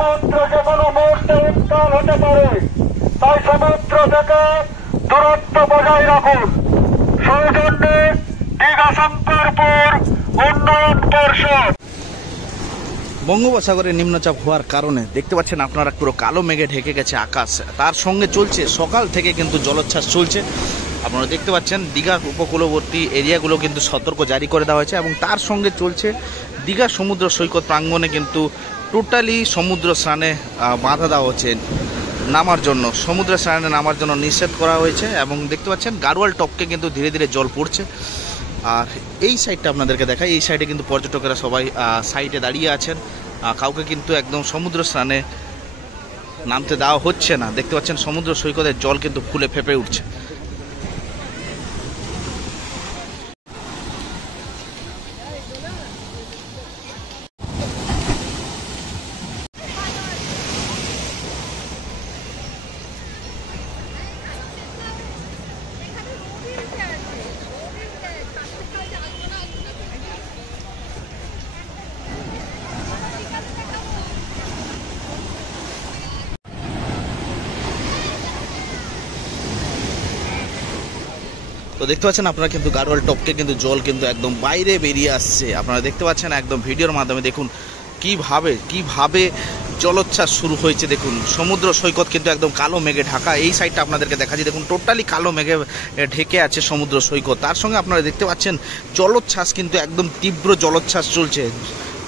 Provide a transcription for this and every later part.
সমুদ্র যে কোনো মুহূর্তে উত্তাল হতে পারে, তাই সমুদ্র থেকে দূরত্ব বজায় রাখুন। সৌজন্যে দীঘা শঙ্করপুর উন্নয়ন পর্ষদ। বঙ্গোপসাগরে নিম্নচাপ হওয়ার কারণে দেখতে পাচ্ছেন আপনারা পুরো কালো মেঘে ঢেকে গেছে আকাশ। তার সঙ্গে চলছে সকাল থেকে কিন্তু জলোচ্ছ্বাস চলছে। আপনারা দেখতে পাচ্ছেন দীঘার উপকূলবর্তী এরিয়াগুলো কিন্তু সতর্ক জারি করে দেওয়া হয়েছে এবং তার সঙ্গে চলছে দীঘা সমুদ্র সৈকত প্রাঙ্গণে কিন্তু টোটালি সমুদ্র স্নানে বাধা দেওয়া হচ্ছে, নামার জন্য সমুদ্র স্নানে নামার জন্য নিষেধ করা হয়েছে। এবং দেখতে পাচ্ছেন গাড়োয়াল টপকে কিন্তু ধীরে ধীরে জল পড়ছে। আর এই সাইডটা আপনাদেরকে দেখাই, এই সাইডে কিন্তু পর্যটকেরা সবাই সাইডে দাঁড়িয়ে আছেন, কাউকে কিন্তু একদম সমুদ্র স্নানে নামতে দেওয়া হচ্ছে না। দেখতে পাচ্ছেন সমুদ্র সৈকতের জল কিন্তু ফুলে ফেঁপে উঠছে। তো দেখতে পাচ্ছেন আপনারা কিন্তু গাড়োয়াল টপকে কিন্তু জল কিন্তু একদম বাইরে বেরিয়ে আসছে। আপনারা দেখতে পাচ্ছেন একদম ভিডিওর মাধ্যমে দেখুন কিভাবে জলোচ্ছ্বাস শুরু হয়েছে। দেখুন সমুদ্র সৈকত কিন্তু একদম কালো মেঘে ঢাকা। এই সাইডটা আপনাদেরকে দেখাচ্ছি, দেখুন টোটালি কালো মেঘে ঢেকে আছে সমুদ্র সৈকত। তার সঙ্গে আপনারা দেখতে পাচ্ছেন জলোচ্ছ্বাস কিন্তু একদম তীব্র জলোচ্ছ্বাস চলছে।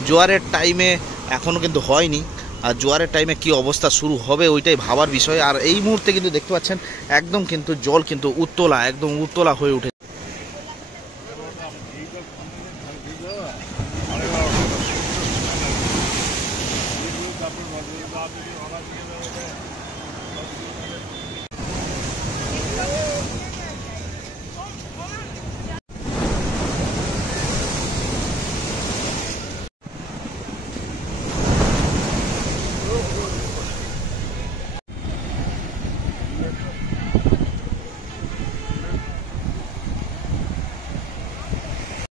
জোয়ারের টাইমে এখনও কিন্তু হয়নি, আর জোয়ারের টাইমে কি অবস্থা শুরু হবে ওইটাই ভাবার বিষয়। আর এই মুহূর্তে কিন্তু দেখতে পাচ্ছেন একদম কিন্তু জল কিন্তু একদম উত্তলা হয়ে উঠে।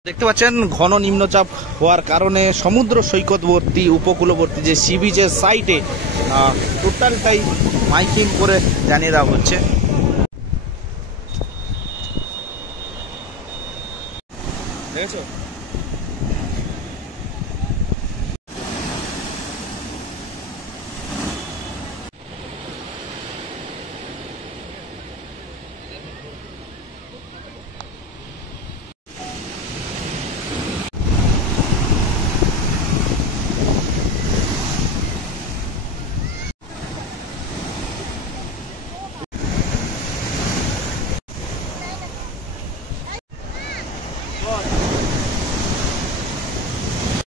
দেখতে পাচ্ছেন ঘন নিম্নচাপ হওয়ার কারণে সমুদ্র সৈকতবর্তী উপকূলবর্তী যে সি বিচের সাইটে টোটালটাই মাইকিং করে জানিয়ে দেওয়া হচ্ছে। দেখেছো?